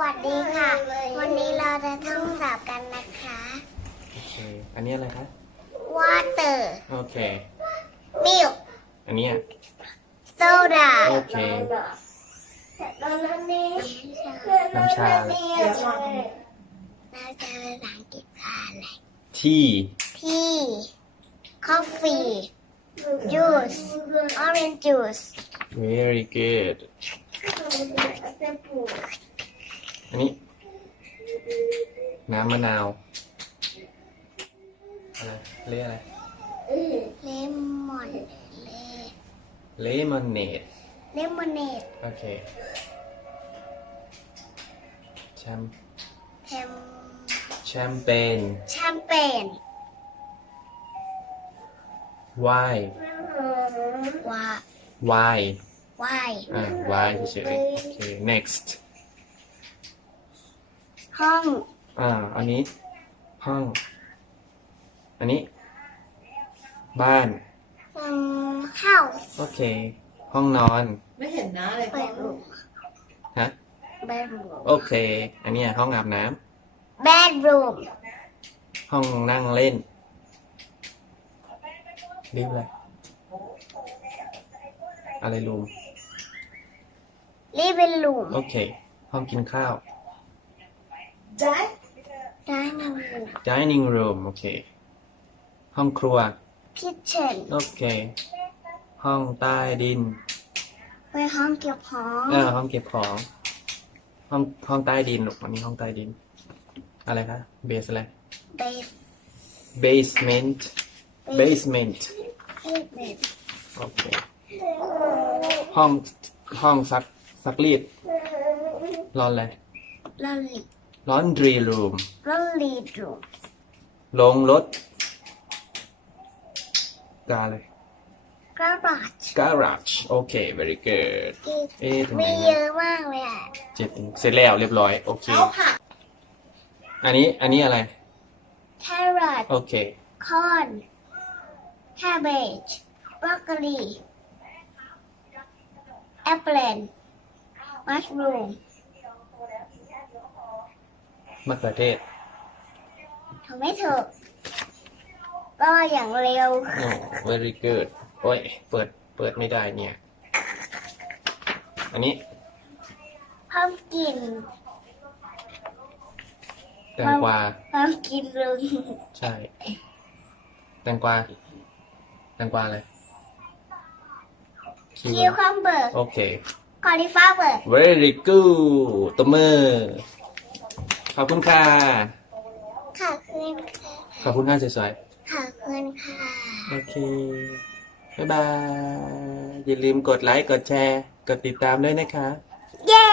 วัสดีค่ะ วันนี้เราจะท่องศัพท์กันนะคะ โอเค อันนี้อะไรคะ water โอเค milk อันเนี้ย soda โอเค น้ำชาเลยเราจะภาษาอังกฤษว่าอะไร ที่ tea coffee juice orange juice very good อันนี้ น้ำมะนาวอะไรเรียกอะไร lemon lemonade lemonade โอเคแชมแชมเปญ champagne ไวน์ wa ไวน์ wine อ่าไวน์เฉยๆโอเค next ห้องอ่า อันนี้ ห้อง อันนี้ บ้าน อืม house โอเค ห้องนอน ไม่เห็นนะอะไรเขา bedroom ฮะ bedroom โอเค อันเนี้ยห้องอาบน้ำ bedroom ห้องนั่งเล่นรีบเลยอะไรรูม living room โอเค ห้องกินข้าว ได้ dining room dining room โอเค ห้องครัว kitchen โอเค ห้องใต้ดิน ไปห้องเก็บของเออห้องเก็บของ ห้องห้องใต้ดินลูกอันนี้ห้องใต้ดิน อะไรคะเบสอะไร base basement basement basement โอเค ห้องห้องซักซักรีดร้อนอะไร laundry laundry room laundry room ลงรถกาเลย garage garage โอเค very good เอ๊ะตรงไหนมีนะเยอะมากเลยอะเจ็ดเสร็จแล้วเรียบร้อย โอเคเอาผักอันนี้ อันนี้อะไร carrot โอเค corn cabbage broccoli apple mushroom มะเขือเทศทำไม่ถูกก็อย่างเร็ว โอ้ very good โอ้ย เปิด เปิดไม่ได้เนี่ย อันนี้พร้อมกินแตงกวา พร้อมกินเลยใช่ แตงกวา แตงกวาอะไรคิวคัมเบอร์ โอเค คอลิฟลาเวอร์ very good ตบมือ ขอบคุณค่ะ ขอบคุณค่ะ ขอบคุณค่ะสวยขอบคุณค่ะ ๆ โอเค บ๊ายบาย อย่าลืมกดไลค์ กดแชร์ กดติดตามด้วยนะคะ เย้